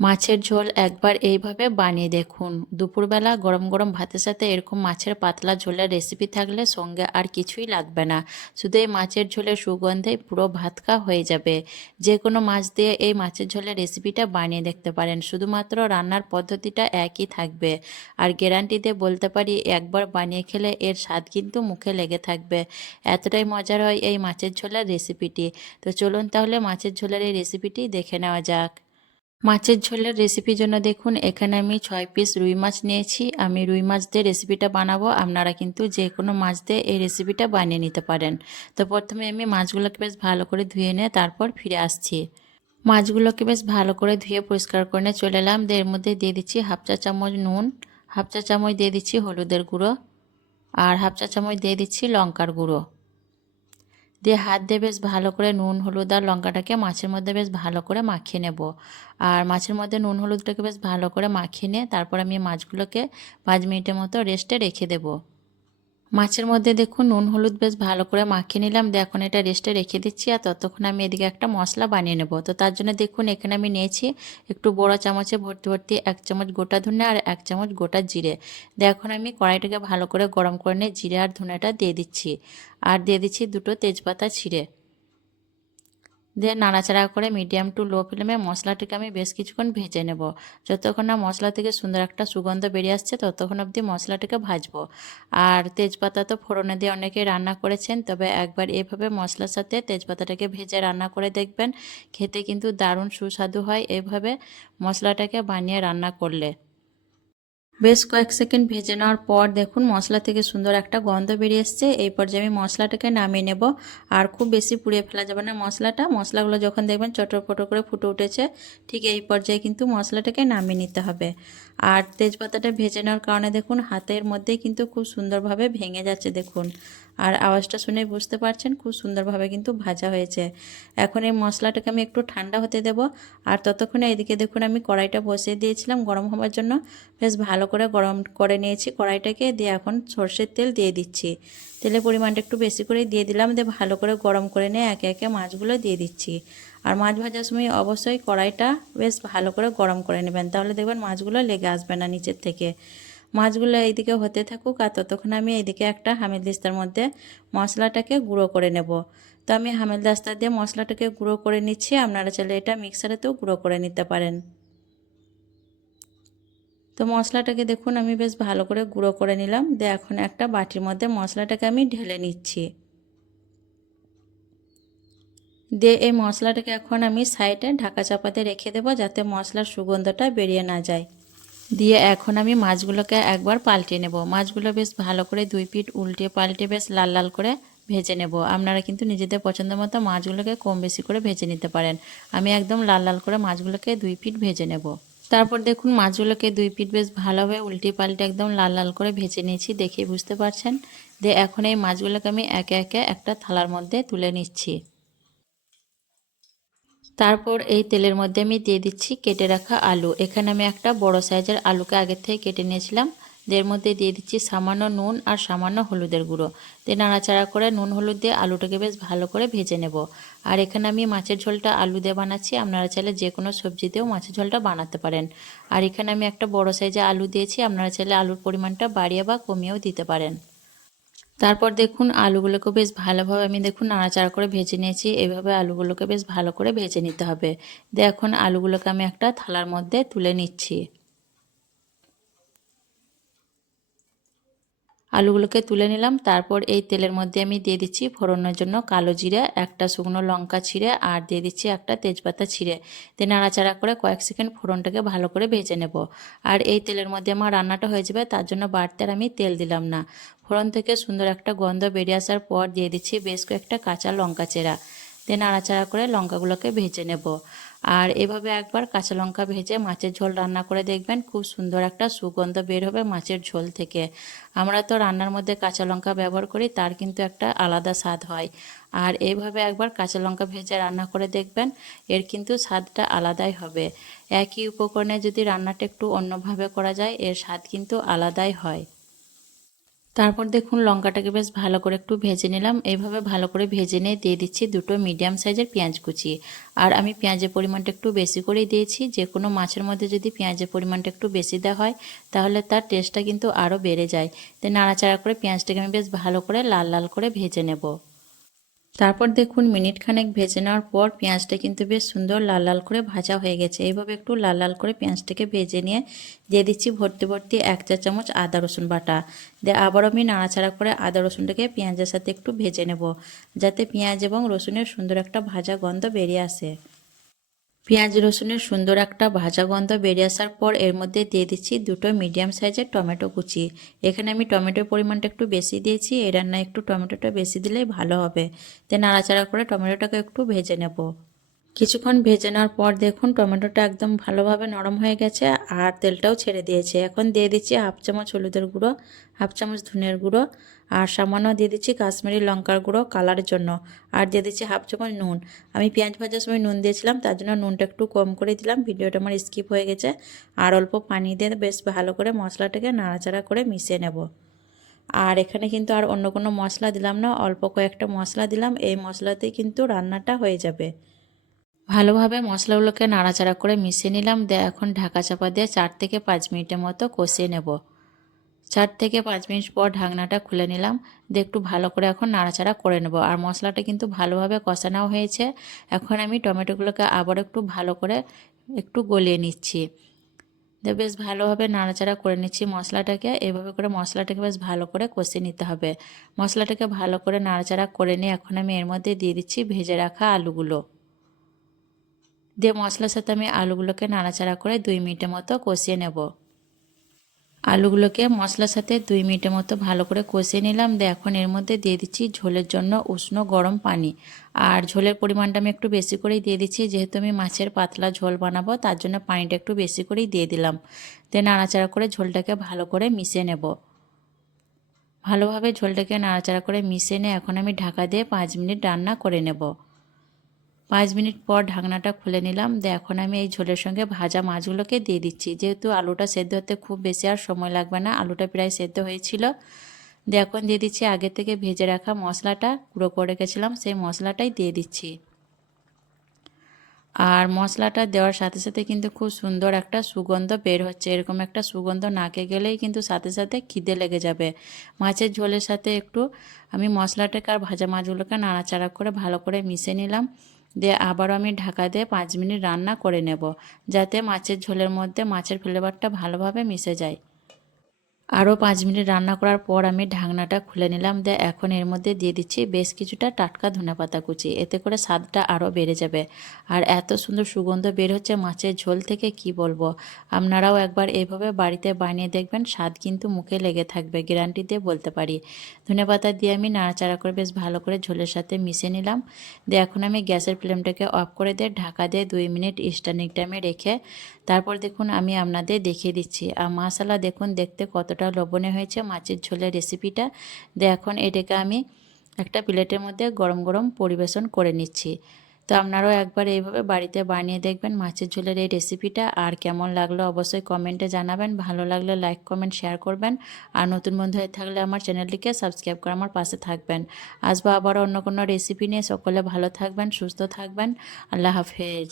মাছের ঝোল একবার এইভাবে বানিয়ে দেখুন। দুপুরবেলা গরম গরম ভাতের সাথে এরকম মাছের পাতলা ঝোলের রেসিপি থাকলে সঙ্গে আর কিছুই লাগবে না। শুধু এই মাছের ঝোলের সুগন্ধে পুরো ভাত খাওয়া হয়ে যাবে। যে কোনো মাছ দিয়ে এই মাছের ঝোলের রেসিপিটা বানিয়ে দেখতে পারেন। শুধুমাত্র রান্নার পদ্ধতিটা একই থাকবে। আর গ্যারান্টি দিয়ে বলতে পারি, একবার বানিয়ে খেলে এর স্বাদ কিন্তু মুখে লেগে থাকবে। এতটাই মজার হয় এই মাছের ঝোলের রেসিপিটি তো চলুন তাহলে মাছের ঝোলের এই রেসিপিটি দেখে নেওয়া যাক। মাছের ঝোলের রেসিপির জন্য দেখুন, এখানে আমি ছয় পিস রুই মাছ নিয়েছি। আমি রুই মাছ দিয়ে রেসিপিটা বানাবো। আপনারা কিন্তু যে কোনো মাছ দিয়ে এই রেসিপিটা বানিয়ে নিতে পারেন। তো প্রথমে আমি মাছগুলোকে বেশ ভালো করে ধুয়ে নিয়ে তারপর ফিরে আসছি। মাছগুলোকে বেশ ভালো করে ধুয়ে পরিষ্কার করে নিয়ে চলে এলাম। এর মধ্যে দিয়ে দিচ্ছি হাফ চা চামচ নুন, হাফ চা চামচ দিয়ে দিচ্ছি হলুদের গুঁড়ো, আর হাফ চা চামচ দিয়ে দিচ্ছি লঙ্কার গুঁড়ো। দিয়ে হাত দিয়ে বেশ ভালো করে নুন, হলুদ আর লঙ্কাটাকে মাছের মধ্যে বেশ ভালো করে মাখিয়ে নেব। আর মাছের মধ্যে নুন, হলুদটাকে বেশ ভালো করে মাখিয়ে নিয়ে তারপর আমি মাছগুলোকে পাঁচ মিনিটের মতো রেস্টে রেখে দেবো। মাছের মধ্যে দেখুন নুন, হলুদ বেশ ভালো করে মাখিয়ে নিলাম। দিয়ে এখন এটা রেস্টে রেখে দিচ্ছি আর ততক্ষণ আমি এদিকে একটা মশলা বানিয়ে নেব। তো তার জন্য দেখুন এখানে আমি নিয়েছি একটু বড় চামচে ভর্তি ভর্তি এক চামচ গোটা ধনে আর এক চামচ গোটা জিরে। দিয়ে এখন আমি কড়াইটাকে ভালো করে গরম করে নিয়ে জিরে আর ধনেটা দিয়ে দিচ্ছি। আর দিয়ে দিচ্ছি দুটো তেজপাতা ছিঁড়ে। দিয়ে নাড়াচাড়া করে মিডিয়াম টু লো ফ্লেমে মশলাটিকে আমি বেশ কিছুক্ষণ ভেজে নেব। যতক্ষণ না মশলা থেকে সুন্দর একটা সুগন্ধ বেরিয়ে আসছে, ততক্ষণ অবধি মশলাটিকে ভাজবো। আর তেজপাতা তো ফোড়নে দিয়ে অনেকে রান্না করেছেন, তবে একবার এভাবে মশলার সাথে তেজপাতাটাকে ভেজে রান্না করে দেখবেন। খেতে কিন্তু দারুণ সুস্বাদু হয় এভাবে মশলাটাকে বানিয়ে রান্না করলে। বেশ কয়েক সেকেন্ড ভেজে নেওয়ার পর দেখুন মশলা থেকে সুন্দর একটা গন্ধ বেরিয়ে এসছে। এই পর্যায়ে আমি মশলাটাকে নামিয়ে নেব। আর খুব বেশি পুড়িয়ে ফেলা যাবে না মশলাটা। মশলাগুলো যখন দেখবেন চটর পটর করে ফুটে উঠেছে, ঠিক এই পর্যায়ে কিন্তু মশলাটাকে নামিয়ে নিতে হবে। আর তেজপাতাটা ভেজে নেওয়ার কারণে দেখুন হাতের মধ্যেই কিন্তু খুব সুন্দরভাবে ভেঙে যাচ্ছে দেখুন। আর আওয়াজটা শুনে বুঝতে পারছেন খুব সুন্দরভাবে কিন্তু ভাজা হয়েছে। এখন এই মশলাটাকে আমি একটু ঠান্ডা হতে দেব। আর ততক্ষণে এদিকে দেখুন আমি কড়াইটা বসিয়ে দিয়েছিলাম গরম হওয়ার জন্য। বেশ ভালো করে গরম করে নিয়েছি কড়াইটাকে, দিয়ে এখন সর্ষের তেল দিয়ে দিচ্ছি। তেলের পরিমাণটা একটু বেশি করে দিয়ে দিলাম, দিয়ে ভালো করে গরম করে নিয়ে একে একে মাছগুলো দিয়ে দিচ্ছি। আর মাছ ভাজার সময় অবশ্যই কড়াইটা বেশ ভালো করে গরম করে নেবেন, তাহলে দেখবেন মাছগুলো লেগে আসবে না নিচের থেকে। মাছগুলো এইদিকে হতে থাকুক, আর ততক্ষণ আমি এইদিকে একটা হামিল দিস্তার মধ্যে মশলাটাকে গুঁড়ো করে নেব। তো আমি হামিল দাস্তা দিয়ে মশলাটাকে গুঁড়ো করে নিচ্ছি, আপনারা চাইলে এটা মিক্সারেতেও গুঁড়ো করে নিতে পারেন। তো মশলাটাকে দেখুন, আমি বেশ ভালো করে গুঁড়ো করে নিলাম। দিয়ে এখন একটা বাটির মধ্যে মশলাটাকে আমি ঢেলে নিচ্ছি। দিয়ে এই মশলাটাকে এখন আমি সাইডে ঢাকা চাপাতে রেখে দেবো যাতে মশলার সুগন্ধটা বেরিয়ে না যায়। দিয়ে এখন আমি মাছগুলোকে একবার পাল্টে নেব। মাছগুলো বেশ ভালো করে দুই পিঠ উল্টে পাল্টে বেশ লাল লাল করে ভেজে নেব। আপনারা কিন্তু নিজেদের পছন্দ মতো মাছগুলোকে কম বেশি করে ভেজে নিতে পারেন। আমি একদম লাল লাল করে মাছগুলোকে দুই পিঠ ভেজে নেব। তারপর দেখুন মাছগুলোকে দুই পিঠ বেশ ভালোভাবে উল্টে পাল্টে একদম লাল লাল করে ভেজে নিয়েছি, দেখে বুঝতে পারছেন? যে এখন এই মাছগুলোকে আমি একে একে একটা থালার মধ্যে তুলে নিচ্ছি। তারপর এই তেলের মধ্যে আমি দিয়ে দিচ্ছি কেটে রাখা আলু। এখানে আমি একটা বড় সাইজের আলুকে আগের থেকে কেটে নিয়েছিলাম। এর মধ্যে দিয়ে দিচ্ছি সামান্য নুন আর সামান্য হলুদের গুঁড়ো। দিয়ে নাড়াচাড়া করে নুন, হলুদ দিয়ে আলুটাকে বেশ ভালো করে ভেজে নেব। আর এখানে আমি মাছের ঝোলটা আলু দিয়ে বানাচ্ছি, আপনারা চাইলে যে কোনো সবজিতেও মাছের ঝোলটা বানাতে পারেন। আর এখানে আমি একটা বড় সাইজে আলু দিয়েছি, আপনারা চাইলে আলুর পরিমাণটা বাড়িয়ে বা কমিয়েও দিতে পারেন। তারপর দেখুন আলুগুলোকে বেশ ভালোভাবে আমি দেখুন নাড়াচাড়া করে ভেজে নিয়েছি, এভাবে আলুগুলোকে বেশ ভালো করে ভেজে নিতে হবে। দিয়ে এখন আলুগুলোকে আমি একটা থালার মধ্যে তুলে নিচ্ছি। আলুগুলোকে তুলে নিলাম। তারপর এই তেলের মধ্যে আমি দিয়ে দিচ্ছি ফোড়নের জন্য কালো জিরে, একটা শুকনো লঙ্কা ছিঁড়ে, আর দিয়ে দিচ্ছি একটা তেজপাতা ছিঁড়ে। দিয়ে নাড়াচাড়া করে কয়েক সেকেন্ড ফোড়নটাকে ভালো করে ভেজে নেব। আর এই তেলের মধ্যে আমার রান্নাটা হয়ে যাবে, তার জন্য বাড়তে আর আমি তেল দিলাম না। ফোড়ন থেকে সুন্দর একটা গন্ধ বেরিয়ে আসার পর দিয়ে দিচ্ছি বেশ কয়েকটা কাঁচা লঙ্কা চেরা। দিয়ে নাড়াচাড়া করে লঙ্কাগুলোকে ভেজে নেব। আর এভাবে একবার কাঁচা লঙ্কা ভেজে মাছের ঝোল রান্না করে দেখবেন খুব সুন্দর একটা সুগন্ধ বের হবে মাছের ঝোল থেকে। আমরা তো রান্নার মধ্যে কাঁচা লঙ্কা ব্যবহার করি, তার কিন্তু একটা আলাদা স্বাদ হয়। আর এইভাবে একবার কাঁচা লঙ্কা ভেজে রান্না করে দেখবেন, এর কিন্তু স্বাদটা আলাদাই হবে। একই উপকরণে যদি রান্নাটা একটু অন্যভাবে করা যায়, এর স্বাদ কিন্তু আলাদাই হয়। তারপর দেখুন লঙ্কাটাকে বেশ ভালো করে একটু ভেজে নিলাম। এইভাবে ভালো করে ভেজে নিয়ে দিয়ে দিচ্ছি দুটো মিডিয়াম সাইজের পেঁয়াজ কুচি। আর আমি পেঁয়াজের পরিমাণটা একটু বেশি করেই দিয়েছি। যে কোনো মাছের মধ্যে যদি পেঁয়াজের পরিমাণটা একটু বেশি দেওয়া হয়, তাহলে তার টেস্টটা কিন্তু আরও বেড়ে যায়। তো নাড়াচাড়া করে পেঁয়াজটাকে আমি বেশ ভালো করে লাল লাল করে ভেজে নেব। তারপর দেখুন মিনিট খানেক ভেজে নেওয়ার পর পেঁয়াজটা কিন্তু বেশ সুন্দর লাল লাল করে ভাজা হয়ে গেছে। এইভাবে একটু লাল লাল করে পেঁয়াজটাকে ভেজে নিয়ে দিয়ে দিচ্ছি ভর্তি ভর্তি এক চা চামচ আদা রসুন বাটা। দিয়ে আবার আমি নাড়াচাড়া করে আদা রসুনটাকে পেঁয়াজের সাথে একটু ভেজে নেব, যাতে পেঁয়াজ এবং রসুনের সুন্দর একটা ভাজা গন্ধ বেরিয়ে আসে। পেঁয়াজ রসুনের সুন্দর একটা ভাজা গন্ধ বেরিয়ে আসার পর এর মধ্যে দিয়ে দিচ্ছি দুটো মিডিয়াম সাইজের টমেটো কুচি। এখানে আমি টমেটোর পরিমাণটা একটু বেশি দিয়েছি, এই রান্নায় একটু টমেটোটা বেশি দিলেই ভালো হবে। তে নাড়াচাড়া করে টমেটোটাকে একটু ভেজে নেব। কিছুক্ষণ ভেজে নেওয়ার পর দেখুন, টমেটোটা একদম ভালোভাবে নরম হয়ে গেছে আর তেলটাও ছেড়ে দিয়েছে। এখন দিয়ে দিচ্ছি হাফ চামচ হলুদের গুঁড়ো, হাফ চামচ ধনের গুঁড়ো আর সামান্য দিয়ে দিচ্ছি কাশ্মীরি লঙ্কার গুঁড়ো কালারের জন্য। আর দিয়ে দিচ্ছি হাফ চামচ নুন। আমি পেঁয়াজ ভাজার সময় নুন দিয়েছিলাম, তার জন্য নুনটা একটু কম করে দিলাম। ভিডিওটা আমার স্কিপ হয়ে গেছে। আর অল্প পানি দিয়ে বেশ ভালো করে মশলাটাকে নাড়াচাড়া করে মিশিয়ে নেব। আর এখানে কিন্তু আর অন্য কোনো মশলা দিলাম না, অল্প কয়েকটা মশলা দিলাম। এই মশলাতেই কিন্তু রান্নাটা হয়ে যাবে। ভালোভাবে মশলাগুলোকে নাড়াচাড়া করে মিশিয়ে নিলাম। দিয়ে এখন ঢাকা চাপা দিয়ে চার থেকে পাঁচ মিনিটের মতো কষিয়ে নেব। চার থেকে পাঁচ মিনিট পর ঢাকনাটা খুলে নিলাম। দিয়ে একটু ভালো করে এখন নাড়াচাড়া করে নেব। আর মশলাটা কিন্তু ভালোভাবে কষানো হয়েছে। এখন আমি টমেটোগুলোকে আবার একটু ভালো করে একটু গলিয়ে নিচ্ছি। দিয়ে বেশ ভালোভাবে নাড়াচাড়া করে নিচ্ছি মশলাটাকে। এভাবে করে মশলাটাকে বেশ ভালো করে কষিয়ে নিতে হবে। মশলাটাকে ভালো করে নাড়াচাড়া করে নিয়ে এখন আমি এর মধ্যে দিয়ে দিচ্ছি ভেজে রাখা আলুগুলো। দিয়ে মশলার সাথে আমি আলুগুলোকে নাড়াচাড়া করে দুই মিনিটের মতো কষিয়ে নেব। আলুগুলোকে মশলার সাথে দুই মিনিটের মতো ভালো করে কষিয়ে নিলাম। দিয়ে এখন এর মধ্যে দিয়ে দিচ্ছি ঝোলের জন্য উষ্ণ গরম পানি। আর ঝোলের পরিমাণটা আমি একটু বেশি করেই দিয়ে দিচ্ছি। যেহেতু আমি মাছের পাতলা ঝোল বানাবো, তার জন্য পানিটা একটু বেশি করেই দিয়ে দিলাম। দিয়ে নাড়াচাড়া করে ঝোলটাকে ভালো করে মিশিয়ে নেব। ভালোভাবে ঝোলটাকে নাড়াচাড়া করে মিশিয়ে নিয়ে এখন আমি ঢাকা দিয়ে পাঁচ মিনিট রান্না করে নেব। পাঁচ মিনিট পর ঢাকনাটা খুলে নিলাম। দিয়ে এখন আমি এই ঝোলের সঙ্গে ভাজা মাছগুলোকে দিয়ে দিচ্ছি। যেহেতু আলুটা সেদ্ধ হতে খুব বেশি আর সময় লাগবে না, আলুটা প্রায় সেদ্ধ হয়েছিল। দিয়ে এখন দিয়ে দিচ্ছি আগে থেকে ভেজে রাখা মশলাটা, গুঁড়ো করে রেখেছিলাম, সেই মশলাটাই দিয়ে দিচ্ছি। আর মশলাটা দেওয়ার সাথে সাথে কিন্তু খুব সুন্দর একটা সুগন্ধ বের হচ্ছে। এরকম একটা সুগন্ধ নাকে গেলেই কিন্তু সাথে সাথে খিদে লেগে যাবে। মাছের ঝোলের সাথে একটু আমি মশলাটাকে আর ভাজা মাছগুলোকে নাড়াচাড়া করে ভালো করে মিশে নিলাম। দিয়ে আবারও আমি ঢাকা দিয়ে পাঁচ মিনিট রান্না করে নেব, যাতে মাছের ঝোলের মধ্যে মাছের ফ্লেভারটা ভালোভাবে মিশে যায়। আরও পাঁচ মিনিট রান্না করার পর আমি ঢাকনাটা খুলে নিলাম। দিয়ে এখন এর মধ্যে দিয়ে দিচ্ছি বেশ কিছুটা টাটকা ধনেপাতা কুচি। এতে করে স্বাদটা আরও বেড়ে যাবে। আর এত সুন্দর সুগন্ধ বের হচ্ছে মাছের ঝোল থেকে, কি বলব? আপনারাও একবার এইভাবে বাড়িতে বানিয়ে দেখবেন, স্বাদ কিন্তু মুখে লেগে থাকবে, গ্যারান্টি দিয়ে বলতে পারি। ধনেপাতা দিয়ে আমি নাড়াচাড়া করে বেশ ভালো করে ঝোলের সাথে মিশে নিলাম। দিয়ে এখন আমি গ্যাসের ফ্লেমটাকে অফ করে দিয়ে ঢাকা দিয়ে দুই মিনিট স্ট্যান্ডিং টাইমে রেখে, তারপর দেখুন আমি আপনাদের দেখিয়ে দিচ্ছি। আর মশালা দেখুন, দেখতে কতটা লবণে হয়েছে, মাছের ঝোলের রেসিপিটা দিয়ে এখন এটাকে আমি একটা প্লেটের মধ্যে গরম গরম পরিবেশন করে নিচ্ছি। তো আপনারাও একবার এইভাবে বাড়িতে বানিয়ে দেখবেন মাছের ঝোলের এই রেসিপিটা আর কেমন লাগল অবশ্যই কমেন্টে জানাবেন। ভালো লাগলে লাইক কমেন্ট শেয়ার করবেন। আর নতুন বন্ধু হয়ে থাকলে আমার চ্যানেলটিকে সাবস্ক্রাইব করে আমার পাশে থাকবেন। আসব আবার অন্য কোনো রেসিপি নিয়ে। সকলে ভালো থাকবেন, সুস্থ থাকবেন। আল্লাহ হাফেজ।